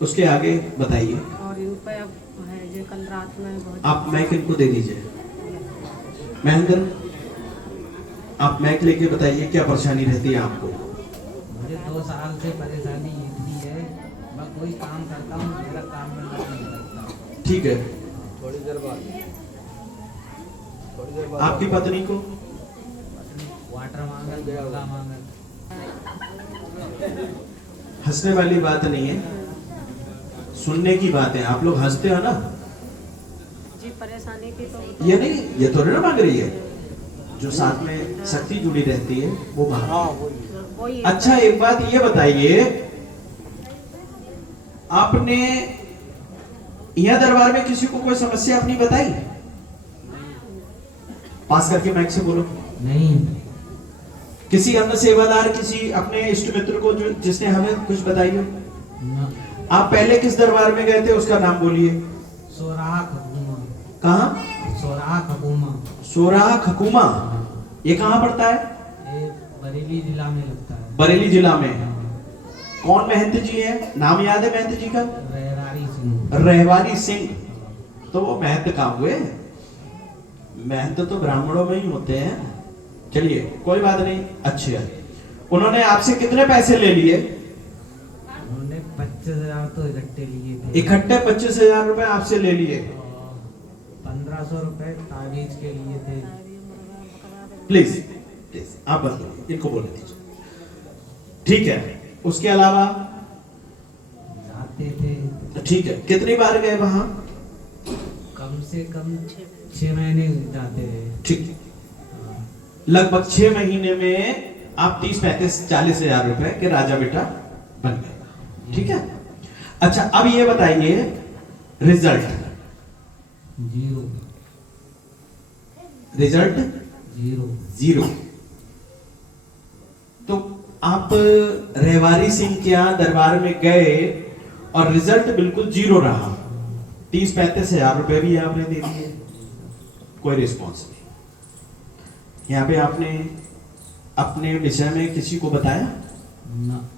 उसके आगे बताइए। और इन पे अब है जो कल रात में बहुत आप मैक इनको दे दीजिए। महेंद्र, आप मैक लेके बताइए क्या परेशानी रहती है आपको। मुझे 2 साल से परेशानी इतनी है, मैं कोई काम करता हूँ मेरा काम में मन नहीं लगता। ठीक है, थोड़ी देर बाद आपकी पत्नी को वाटर मांगल, मुर्गा मांगल। हंसने वाली बात नहीं है, सुनने की बात है। आप लोग हंसते हो ना, जी परेशानी की तो ये नहीं, ये थोड़ी ना मांग रही है। जो साथ में शक्ति जुड़ी रहती है वो मांग रही है। वही अच्छा, एक बात ये बताइए, आपने यह दरबार में किसी को कोई समस्या अपनी बताई? पास करके माइक से बोलो। नहीं, किसी अन्य सेवादार, किसी अपने इष्ट मित्र को जो जिसने हमें कुछ बताई हो? न, आप पहले किस दरबार में गए थे उसका नाम बोलिए। सोराह खकुमा। कहाँ? सोराह खकुमा। सोराह खकुमा, ये कहाँ पड़ता है? ये बरेली जिला में लगता है। बरेली जिला में। कौन महंत जी है, नाम याद है महंत जी का? रहरारी सिंह। रहवारी सिंह। तो वो महंत कहाँ हुए? महंत तो ब्राह्मणों में ही होते हैं। चलिए कोई बात नहीं, अच्छे है। उन्होंने आपसे कितने पैसे ले लिए? उन्होंने 25,000 तो इकट्ठे लिए थे। इकट्ठे 25,000 रुपए आपसे ले लिए। 1500 रुपए ताबीज के लिए थे। प्लीज प्लीज आप बस इनको बोलने दीजिए, ठीक है। उसके अलावा जाते थे। ठीक है, कितनी बार गए वहां? कम से कम 6 महीने जाते थे। ठीक, लगभग 6 महीने में आप 30, 35, 40 हजार रुपए के राजा बेटा बन गए, ठीक है। अच्छा, अब ये बताइए रिजल्ट। 0 रिजल्ट 0। 0। तो आप रहवारी सिंह के यहाँ दरबार में गए और रिजल्ट बिल्कुल 0 रहा। 30-35 हजार रुपए भी आपने दे दिए, कोई रिस्पॉन्स नहीं। यहाँ पे आपने अपने विषय में किसी को बताया? ना,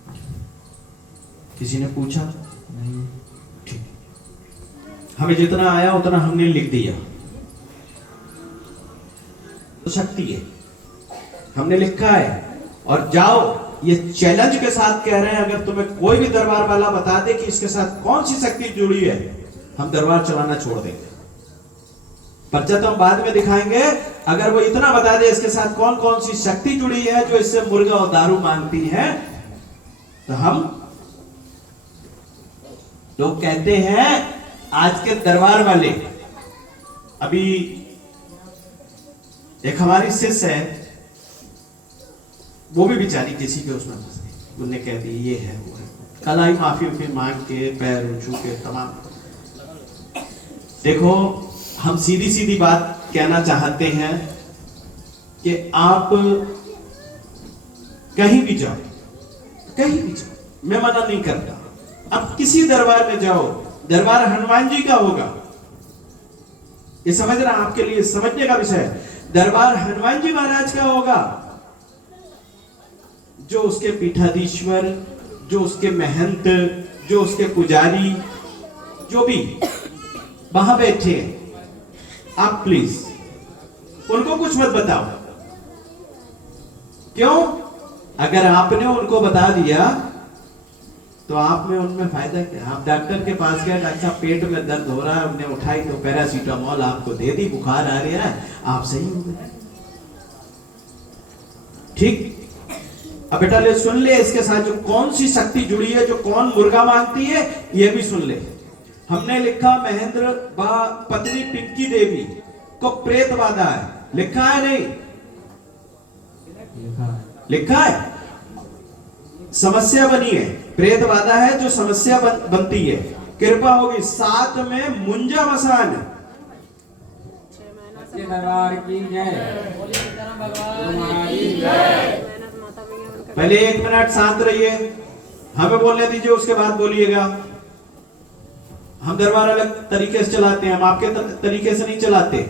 किसी ने पूछा? नहीं। ठीक, हमें जितना आया उतना हमने लिख दिया। तो शक्ति है, हमने लिखा है। और जाओ, ये चैलेंज के साथ कह रहे हैं, अगर तुम्हें कोई भी दरबार वाला बता दे कि इसके साथ कौन सी शक्ति जुड़ी है, हम दरबार चलाना छोड़ देंगे। पर्चा तो हम बाद में दिखाएंगे। अगर वो इतना बता दे इसके साथ कौन कौन सी शक्ति जुड़ी है जो इससे मुर्गा और दारू मांगती है, तो हम लोग कहते हैं आज के दरबार वाले। अभी एक हमारी शिष्य है, वो भी बेचारी किसी के उसमें फंस गई। उन्होंने कह दी ये है वो है, कल आई माफी मांग के, पैर छू के तमाम। देखो, हम सीधी सीधी बात कहना चाहते हैं कि आप कहीं भी जाओ, कहीं भी जाओ, मैं मना नहीं करता। अब किसी दरबार में जाओ, दरबार हनुमान जी का होगा, ये समझ रहा, आपके लिए समझने का विषय है। दरबार हनुमान जी महाराज का होगा। जो उसके पीठाधीश्वर, जो उसके महंत, जो उसके पुजारी, जो भी वहां बैठे हैं, आप प्लीज उनको कुछ मत बताओ। क्यों? अगर आपने उनको बता दिया तो आप में उनमें फायदा क्या? आप डॉक्टर के पास गए, डॉक्टर साहब पेट में दर्द हो रहा है, हमने उठाई तो पैरासीटामोल आपको दे दी, बुखार आ रहा है, आप सही हो गए। ठीक, अब बेटा ले सुन ले, इसके साथ जो कौन सी शक्ति जुड़ी है, जो कौन मुर्गा मांगती है, ये भी सुन ले। हमने लिखा महेंद्र पत्नी पिंकी देवी को प्रेत बाधा है, लिखा है नहीं? लिखा है। समस्या बनी है, प्रेत बाधा है, जो समस्या बनती है। कृपा होगी। 7 में मुंजा मसान। दरबार की जय। पहले 1 मिनट शांत रहिए, हमें बोलने दीजिए, उसके बाद बोलिएगा। हम दरबार अलग तरीके से चलाते हैं, हम आपके तरीके से नहीं चलाते।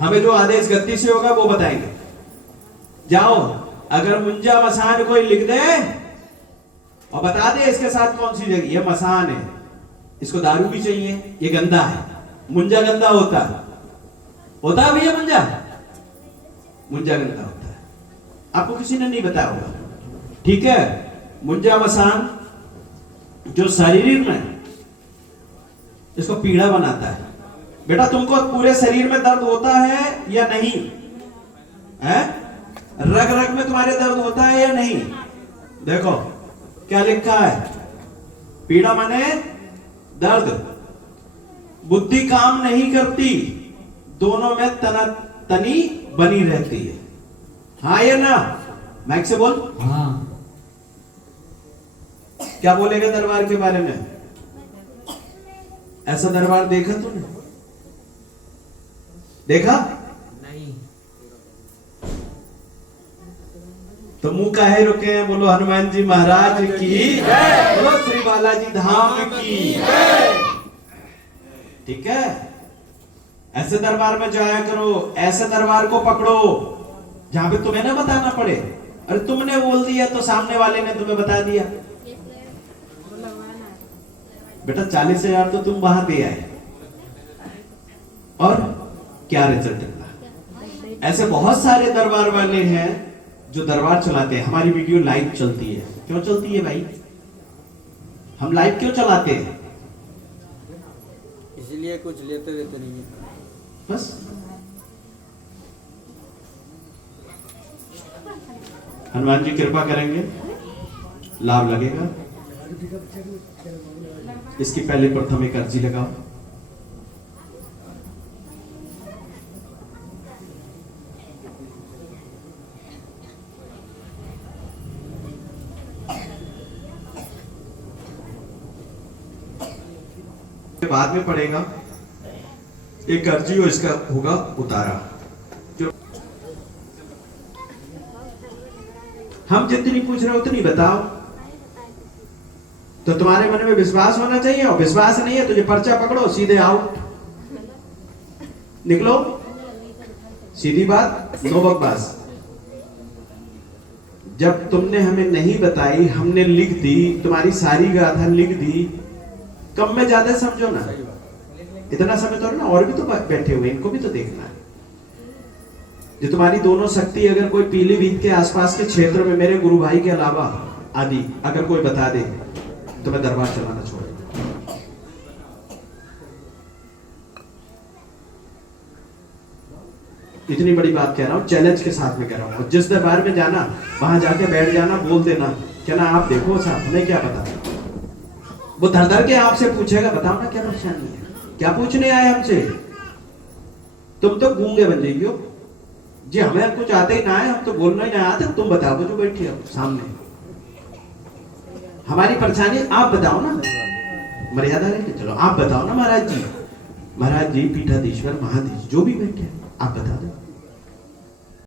हमें जो आदेश गति से होगा वो बताएंगे। जाओ, अगर मुंजा मसान कोई लिख दे और बता दे इसके साथ कौन सी जगह, ये मसान है, इसको दारू भी चाहिए, ये गंदा है। मुंजा गंदा होता है भैया, मुंजा गंदा होता है, आपको किसी ने नहीं बताया होगा, ठीक है। मुंजा मसान जो शरीर में इसको पीड़ा बनाता है। बेटा तुमको पूरे शरीर में दर्द होता है या नहीं है? रग रग में तुम्हारे दर्द होता है या नहीं? देखो क्या लिखा है, पीड़ा माने दर्द। बुद्धि काम नहीं करती, दोनों में तना तनी बनी रहती है। हाँ या ना? माइक से बोल। हाँ। क्या बोलेगा दरबार के बारे में? ऐसा दरबार देखा तूने? देखा नहीं। तो मुंह काहे रुके हैं? बोलो हनुमान जी महाराज की जय, बोलो श्री बालाजी धाम की जय। ठीक है, ऐसे दरबार में जाया करो, ऐसे दरबार को पकड़ो जहां पे तुम्हें ना बताना पड़े। अरे तुमने बोल दिया तो सामने वाले ने तुम्हें बता दिया। बेटा 40,000 तो तुम वहां दे आए और क्या रिजल्ट निकला? ऐसे बहुत सारे दरबार वाले हैं जो दरबार चलाते हैं। हमारी वीडियो लाइव चलती है, क्यों चलती है भाई? हम लाइव क्यों चलाते हैं? इसलिए कुछ लेते देते नहीं है बस। हनुमान जी कृपा करेंगे, लाभ लगेगा। इसकी पहले प्रथम एक अर्जी लगाओ। बाद में पड़ेगा एक अर्जी हो, इसका होगा उतारा। जो हम जितनी पूछ रहे हो उतनी बताओ। तो तुम्हारे मन में विश्वास होना चाहिए, और विश्वास नहीं है तो ये पर्चा पकड़ो, सीधे आउट, निकलो। सीधी बात, नो बकवास। जब तुमने हमें नहीं बताई, हमने लिख दी, तुम्हारी सारी गाथा लिख दी, कम में ज्यादा समझो ना। इतना समय तो ना, और भी तो बैठे हुए, इनको भी तो देखना है। जो तुम्हारी दोनों शक्ति अगर कोई पीलीभीत के आसपास के क्षेत्र में मेरे गुरु भाई के अलावा आदि अगर कोई बता दे तो मैं दरबार चलाना छोड़ दूंगा। इतनी बड़ी बात कह रहा हूं, चैलेंज के साथ में कह रहा हूं। जिस दरबार में जाना वहां जाके बैठ जाना, बोल देना क्या ना आप देखो साहब, हमें क्या पता। वो धर धर के आपसे पूछेगा, बताओ ना क्या परेशानी है, क्या पूछने आए हमसे? तुम तो गूंगे बन जाइयो जी, हमें कुछ आते ही ना है, हम तो बोलना ही ना आते। तुम बताओ जो बैठे हो सामने, हमारी परेशानी आप बताओ ना, मर्यादा लेके चलो। आप बताओ ना महाराज जी, महाराज जी, पीठाधीश्वर, महाधीश जो भी बैठे हैं आप बता दो।